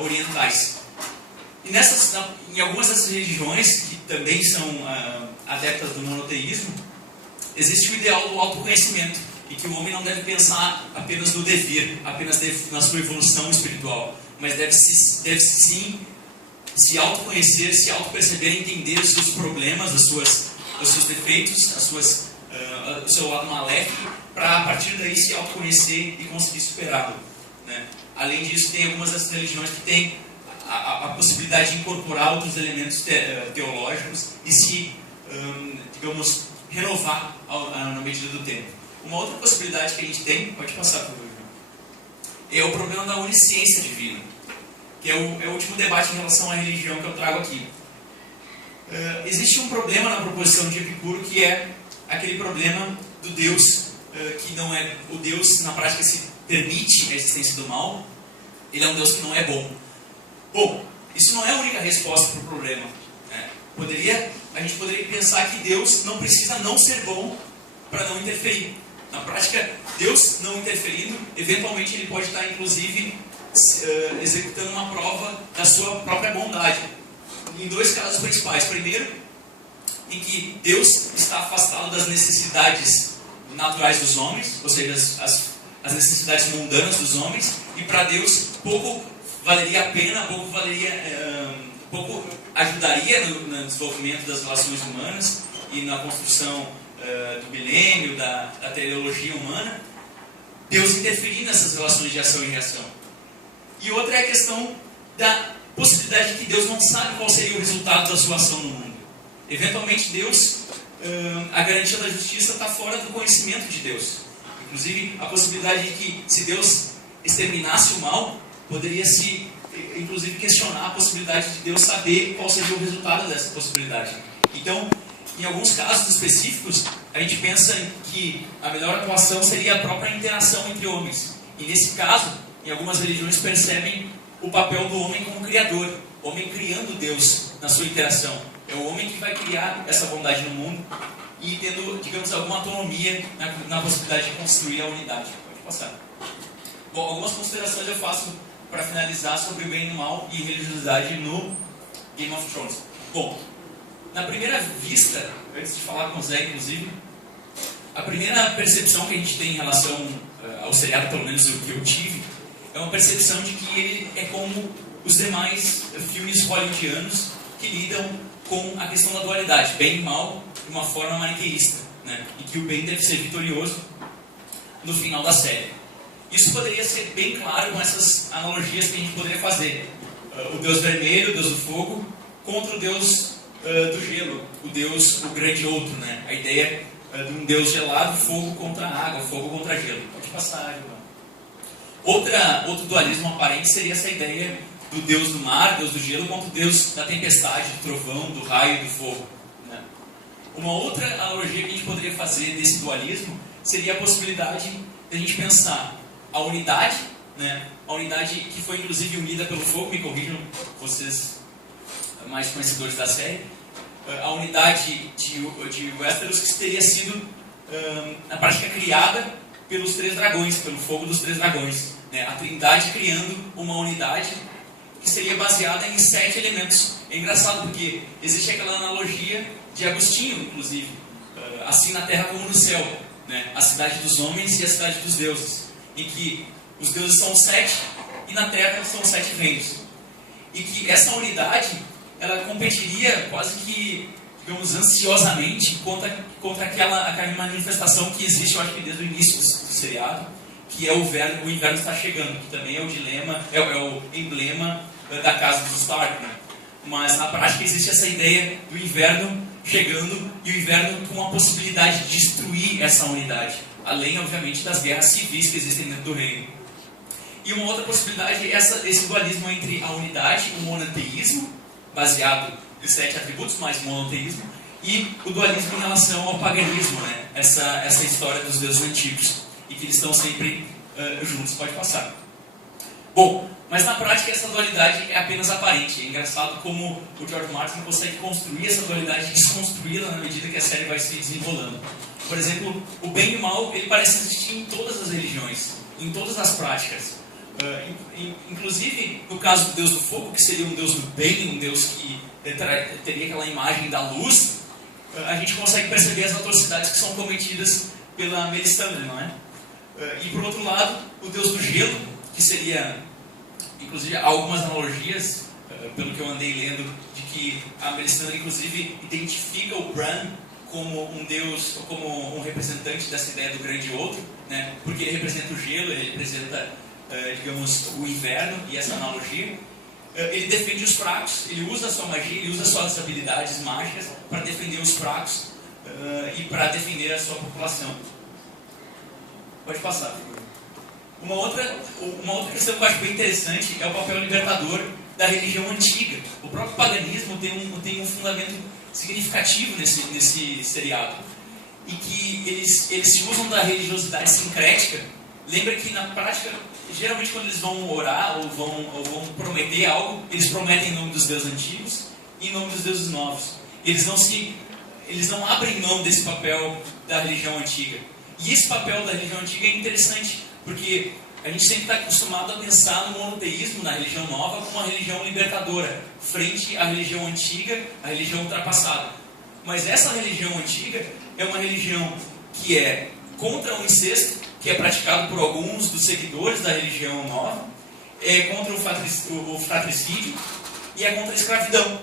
orientais. E em algumas dessas religiões, que também são adeptas do monoteísmo, existe o ideal do autoconhecimento, e que o homem não deve pensar apenas no dever, apenas na sua evolução espiritual, mas deve sim se autoconhecer, se autoperceber, entender os seus problemas, os seus defeitos, o seu lado maléfico, para a partir daí se autoconhecer e conseguir superá-lo, né? Além disso, tem algumas dessas religiões que têm a possibilidade de incorporar outros elementos teológicos e se, digamos, renovar na medida do tempo. Uma outra possibilidade que a gente tem, pode passar por favor, é o problema da onisciência divina, que é o último debate em relação à religião que eu trago aqui. Existe um problema na proposição de Epicuro, que é aquele problema do Deus, que não é o Deus, na prática, se permite a existência do mal. Ele é um Deus que não é bom. Bom, isso não é a única resposta para o problema, né? A gente poderia pensar que Deus não precisa não ser bom para não interferir. Na prática, Deus não interferindo, eventualmente ele pode estar, inclusive, executando uma prova da sua própria bondade. Em dois casos principais. Primeiro, em que Deus está afastado das necessidades naturais dos homens, ou seja, as necessidades mundanas dos homens, e para Deus pouco valeria a pena, pouco ajudaria no desenvolvimento das relações humanas e na construção do milênio, da teleologia humana, Deus interferir nessas relações de ação e reação. E outra é a questão da possibilidade de que Deus não sabe qual seria o resultado da sua ação no mundo. Eventualmente Deus, a garantia da justiça está fora do conhecimento de Deus. Inclusive a possibilidade de que, se Deus exterminasse o mal, poderia-se inclusive questionar a possibilidade de Deus saber qual seria o resultado dessa possibilidade. Então, em alguns casos específicos, a gente pensa que a melhor atuação seria a própria interação entre homens. E nesse caso, em algumas religiões percebem o papel do homem como criador, o homem criando Deus na sua interação. É o homem que vai criar essa bondade no mundo e tendo, digamos, alguma autonomia na possibilidade de construir a unidade. Pode passar. Bom, algumas considerações eu faço para finalizar sobre o bem e o mal e religiosidade no Game of Thrones. Bom, na primeira vista, antes de falar com o Zé, inclusive, a primeira percepção que a gente tem em relação ao seriado, pelo menos o que eu tive, é uma percepção de que ele é como os demais filmes hollywoodianos que lidam com a questão da dualidade, bem e mal, de uma forma maniqueísta, né? E que o bem deve ser vitorioso no final da série. Isso poderia ser bem claro com essas analogias que a gente poderia fazer. O Deus vermelho, o Deus do fogo, contra o Deus do gelo, o grande outro, né? A ideia de um Deus gelado, fogo contra água, fogo contra gelo. Pode passar, Ivan. Outro dualismo aparente seria essa ideia do Deus do mar, Deus do gelo, contra o Deus da tempestade, do trovão, do raio e do fogo, né? Uma outra analogia que a gente poderia fazer desse dualismo seria a possibilidade de a gente pensar a unidade, né? A unidade que foi inclusive unida pelo fogo, me corrijam vocês mais conhecedores da série, a unidade de Westeros, que teria sido na prática criada pelos três dragões, pelo fogo dos três dragões, né? A Trindade criando uma unidade que seria baseada em 7 elementos. É engraçado porque existe aquela analogia de Agostinho, inclusive, assim na terra como no céu, né? A cidade dos homens e a cidade dos deuses, em que os deuses são 7 e na terra são 7 reinos, e que essa unidade ela competiria quase que, digamos, ansiosamente contra aquela manifestação que existe, eu acho que desde o início do seriado, que é o inverno está chegando, que também é o dilema, é o emblema da casa dos Stark, né? Mas na prática existe essa ideia do inverno chegando, e o inverno com a possibilidade de destruir essa unidade, além, obviamente, das guerras civis que existem dentro do reino. E uma outra possibilidade é esse dualismo entre a unidade, o monoteísmo, baseado em 7 atributos, mais monoteísmo, e o dualismo em relação ao paganismo, né? Essa história dos deuses antigos, e que eles estão sempre juntos. Pode passar. Bom, mas na prática essa dualidade é apenas aparente. É engraçado como o George Martin consegue construir essa dualidade e desconstruí-la na medida que a série vai se desenrolando. Por exemplo, o bem e o mal, ele parece existir em todas as religiões, em todas as práticas. Inclusive, no caso do Deus do fogo, que seria um Deus do bem, um Deus que teria aquela imagem da luz, a gente consegue perceber as atrocidades que são cometidas pela Melisandre, não é? E por outro lado, o Deus do gelo, que seria, inclusive, algumas analogias, pelo que eu andei lendo, de que a Melisandre, inclusive, identifica o Bran como um Deus, como um representante dessa ideia do grande outro, né? Porque ele representa o gelo, ele representa, digamos, o inverno, e essa analogia. Ele defende os fracos, ele usa a sua magia, ele usa suas habilidades mágicas para defender os fracos e para defender a sua população. Pode passar. Uma outra questão que eu acho bem interessante é o papel libertador da religião antiga. O próprio paganismo tem um fundamento significativo nesse seriado. E que eles se usam da religiosidade sincrética. Lembra que na prática, geralmente quando eles vão orar ou vão prometer algo, eles prometem em nome dos deuses antigos e em nome dos deuses novos. Eles não abrem mão desse papel da religião antiga. E esse papel da religião antiga é interessante, porque a gente sempre está acostumado a pensar no monoteísmo, na religião nova, como uma religião libertadora, frente à religião antiga, à religião ultrapassada. Mas essa religião antiga é uma religião que é contra o incesto, que é praticado por alguns dos seguidores da religião nova, é contra o fratricídio e é contra a escravidão.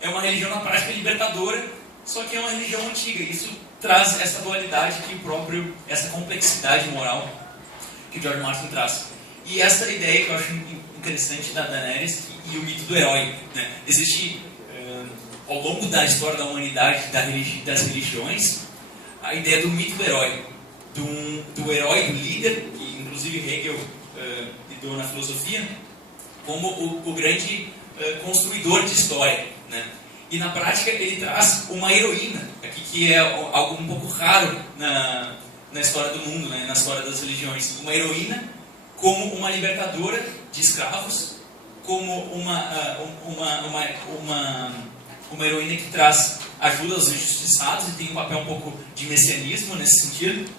É uma religião na prática libertadora, só que é uma religião antiga. Isso traz essa dualidade, essa complexidade moral que George Martin traz. E essa ideia que eu acho interessante da Daenerys e o mito do herói, né? Existe, ao longo da história da humanidade, das religiões, a ideia do mito do herói. Do herói, do líder, que inclusive Hegel lidou na filosofia, como o grande construidor de história, né? E na prática ele traz uma heroína, aqui, que é algo um pouco raro na história do mundo, né? Na história das religiões. Uma heroína como uma libertadora de escravos, como uma heroína que traz ajuda aos injustiçados e tem um papel um pouco de messianismo nesse sentido.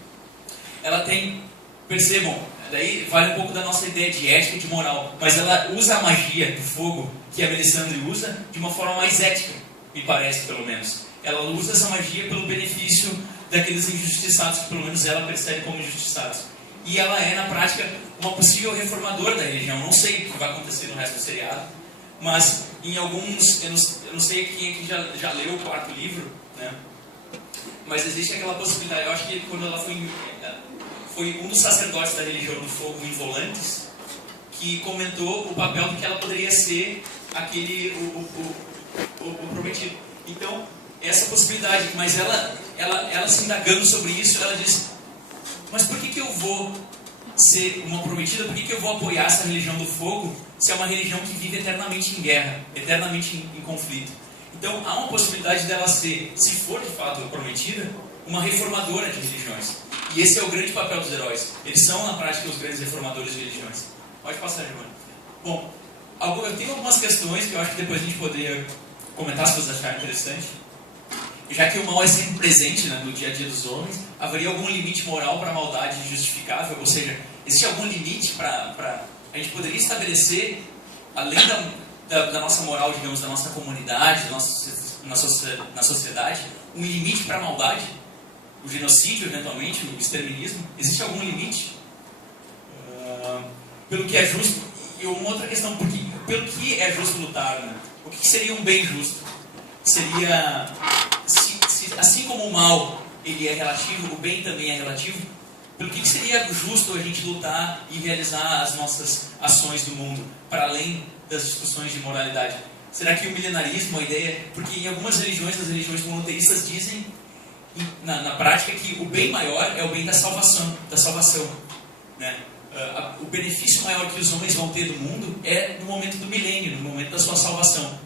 Ela tem, percebam, daí vale um pouco da nossa ideia de ética e de moral, mas ela usa a magia do fogo que a Melisandre usa de uma forma mais ética, me parece, pelo menos. Ela usa essa magia pelo benefício daqueles injustiçados, que pelo menos ela percebe como injustiçados. E ela é, na prática, uma possível reformadora da religião. Não sei o que vai acontecer no resto do seriado, mas em alguns, eu não sei quem aqui já leu o quarto livro, né? Mas existe aquela possibilidade. Eu acho que quando ela foi um dos sacerdotes da religião do fogo em Volantis que comentou o papel de que ela poderia ser o prometido. Então, essa possibilidade, mas ela se indagando sobre isso, ela diz: mas por que eu vou ser uma prometida? Por que eu vou apoiar essa religião do fogo se é uma religião que vive eternamente em guerra, eternamente em conflito? Então há uma possibilidade dela ser, se for de fato prometida, uma reformadora de religiões. E esse é o grande papel dos heróis. Eles são, na prática, os grandes reformadores de religiões. Pode passar, Giovanni. Bom, eu tenho algumas questões que eu acho que depois a gente poderia comentar, se vocês acharem interessante. Já que o mal é sempre presente, né, no dia a dia dos homens, haveria algum limite moral para a maldade justificável? Ou seja, existe algum limite para... A gente poderia estabelecer, além da nossa moral, digamos, da nossa comunidade, na sociedade, um limite para a maldade? O genocídio, eventualmente, o exterminismo? Existe algum limite? Pelo que é justo? E uma outra questão, pelo que é justo lutar, né? O que seria um bem justo? Seria... assim como o mal ele é relativo, o bem também é relativo, pelo que seria justo a gente lutar e realizar as nossas ações do mundo, para além das discussões de moralidade? Será que o milenarismo, a ideia... Porque em algumas religiões, as religiões monoteístas dizem, na prática, que o bem maior é o bem da salvação, né? O benefício maior que os homens vão ter do mundo é no momento do milênio, no momento da sua salvação.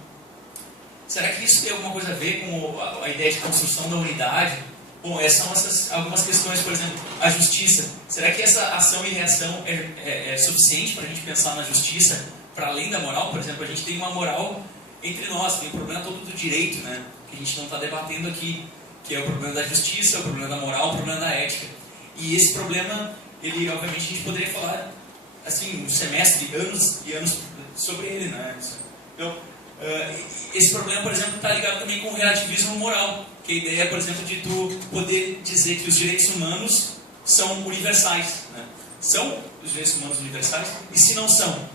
Será que isso tem alguma coisa a ver com a ideia de construção da unidade? Bom, essas são algumas questões, por exemplo, a justiça. Será que essa ação e reação é suficiente para a gente pensar na justiça, para além da moral? Por exemplo, a gente tem uma moral entre nós, tem o problema todo do direito, né, que a gente não está debatendo aqui, que é o problema da justiça, o problema da moral, o problema da ética. E esse problema, ele, obviamente, a gente poderia falar assim, um semestre, anos e anos sobre ele, né? Então, esse problema, por exemplo, está ligado também com o relativismo moral, que a ideia, por exemplo, de tu poder dizer que os direitos humanos são universais, né? São os direitos humanos universais? E se não são?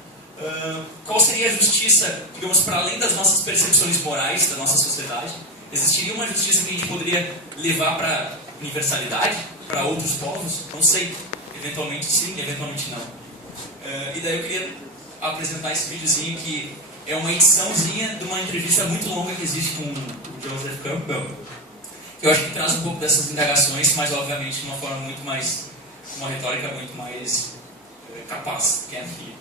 Qual seria a justiça, digamos, para além das nossas percepções morais da nossa sociedade? Existiria uma justiça que a gente poderia levar para universalidade, para outros povos? Não sei. Eventualmente sim, eventualmente não. E daí eu queria apresentar esse videozinho que é uma ediçãozinha de uma entrevista muito longa que existe com o Joseph Campbell, que eu acho que traz um pouco dessas indagações, mas obviamente de uma forma muito mais, uma retórica muito mais capaz que é aqui.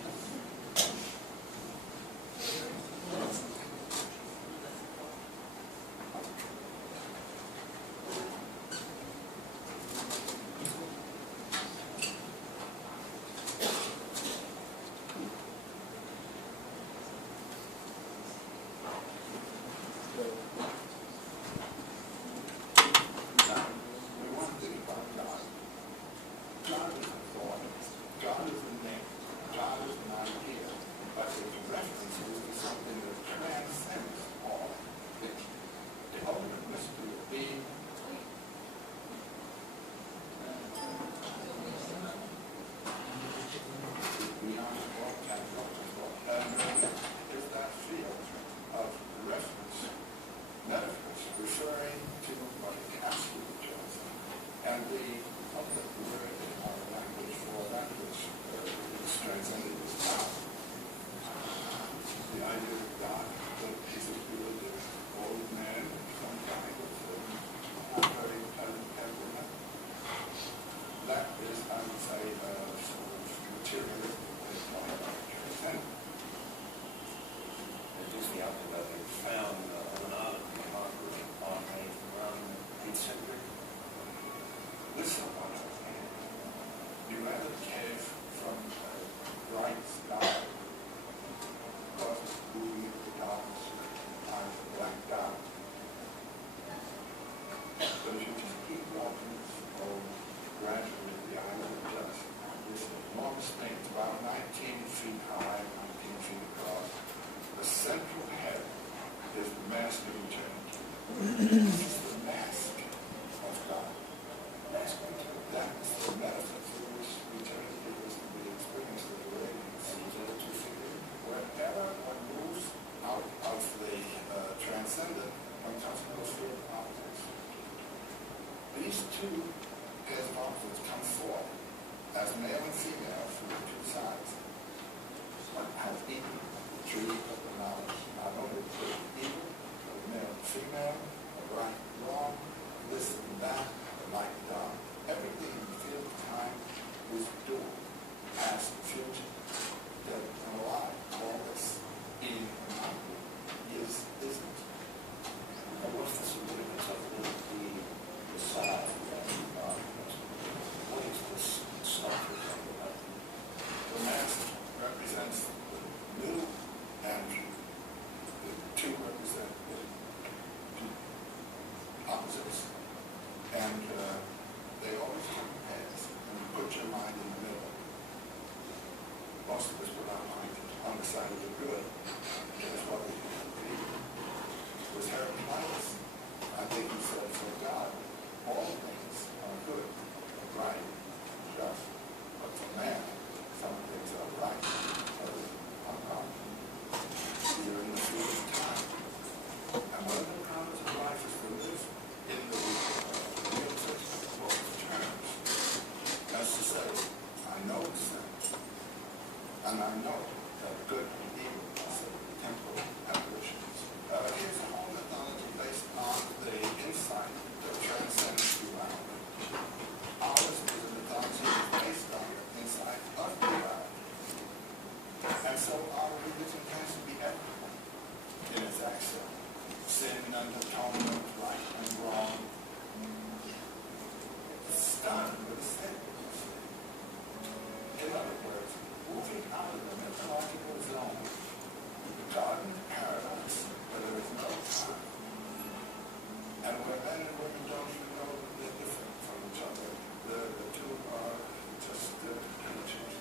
These two pairs of opposites come forth as male and female from the two sides. One has eaten the tree of the knowledge, not only the good and evil, but male and female, right and wrong, this and that, the light and dark. Everything in the field of time is dual, past and future, dead and alive. All this in and out is isn't. And what's the significance of the side of that? What is this stuff you're talking about? The mask represents the middle, and the two represent the two opposites. And they always come in pairs. And you put your mind in the middle. Most of us put our mind on the side of the good. That's what we believe. It was Heraclitus. I think he said, for God, all things are good, right, just. But for man, some things are right, others are wrong. You're in the field of time. And one of the problems of life is to live in the music of both terms. That's to say, I know the sense, and I know that good and evil are temporal apparitions. Here's a whole mythology based on the insight that transcends duality. Ours is a mythology based on the insight of duality. And so our religion has to be equitable in its action. Sin and atonement, right and wrong. It's done with sin. In other words, moving out of the mythological zone, the garden of paradise, where there is no time, and where men and women don't even know they're different from each other. The two are just creatures.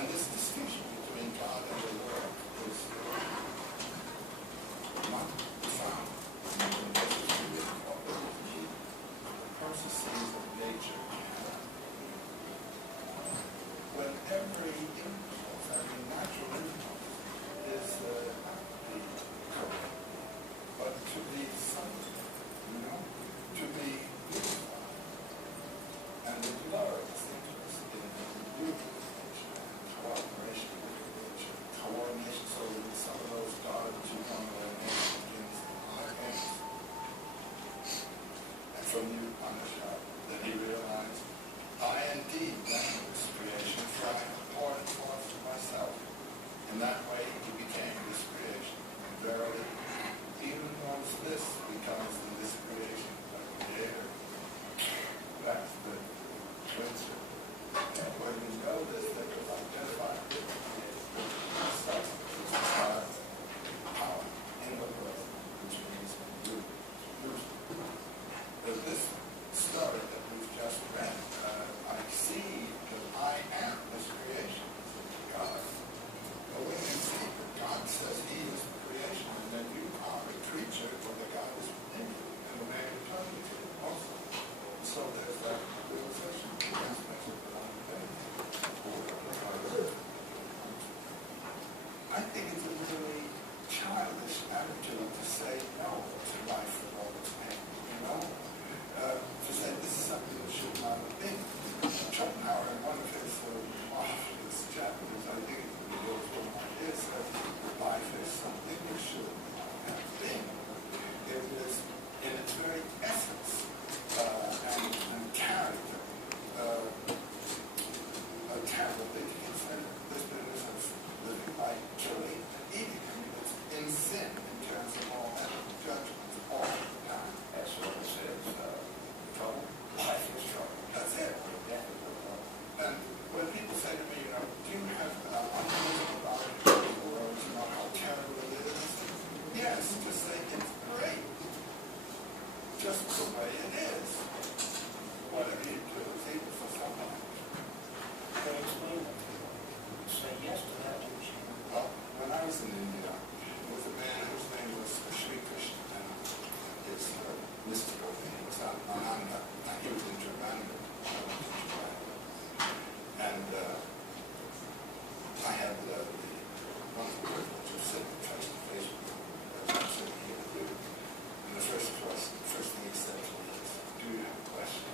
And this distinction between God and the world is not found in the history of the processes of nature. When every impulse, every natural impulse is the correct, but to be something, to be beautiful. And the Lord is interested in the beauty of nature and cooperation with nature, coordination, so that some of those gods who come to their nation begins to high hands. And from the Upanishad, then he realized, I indeed went to this creation, for I have poured it forth for myself. In that way he became this creation. And verily, even once this becomes in this creation a creator, that's the principle. And when you know this, that was identified with stuff, which is God's power in the world, which means use. There's this story that we've just read. I see that I am this creation, God. But when you see that God says he is the creation, and then you are a creature, or that God is in you, and the man who turned you to also. So there's that realization. I think it's a really childish attitude to say no to life with all its pain, to say this is something that should not have been. Schopenhauer, in one of his marvelous chapters, I think it's the book like this, that life is something that should not have been. It is, in its very essence and character, a terrible thing to consider. This business of living by killing and eating. I mean, it's in sin in terms of all ethical judgments all the time. That's what it says. Trouble. Life is trouble. That's it. And when people say to me, do you have unbelievable about it in the world, how terrible it is? Yes, to say it's great. Just the way it is. Whatever you do is evil for someone. Can you explain that? Say yes to that, which Well, when I was in India, there was a man whose name was Sri Krishna, and his mystical name was Ananda. He was in Japan. And I had the wonderful privilege of sitting face to face with him, as I'm sitting here with you. And the first thing he said to me is, do you have a question?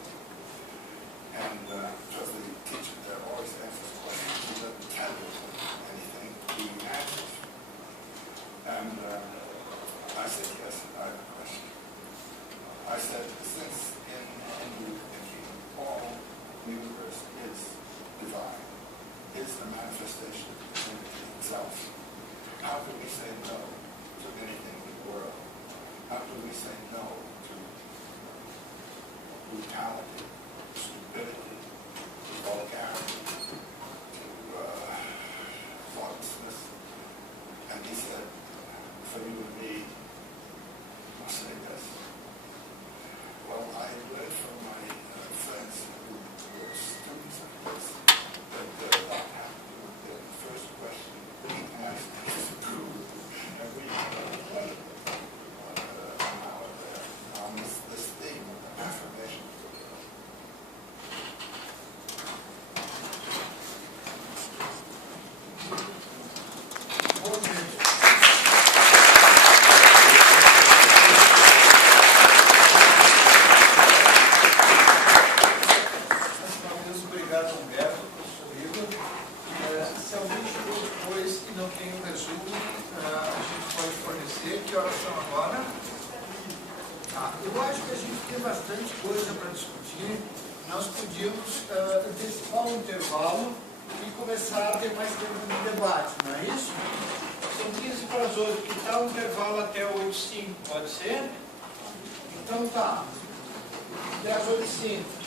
And because the teacher there always answers questions, he doesn't tell you anything, he answers. And I said, yes, I have a question. I said, since in Hindu thinking all the universe is divine, is the manifestation of divinity itself, how can we say no to anything in the world? How can we say no to brutality, stupidity, vulgarity, to thoughtlessness? And he said, for you and me, I'll say this. Well, I learned from my friends who were students of this that that had to do with the first question we asked his guru, and we on this theme of affirmation. Obrigado, Humberto, professor Igor. Se alguém chegou depois e não tem um resumo, a gente pode fornecer. Que horas são agora? Eu acho que a gente tem bastante coisa para discutir. Nós podíamos antecipar um intervalo e começar a ter mais tempo de debate, não é isso? São 15 para as 8, que tal um intervalo até 8h05, pode ser? Então tá, até as 8h05.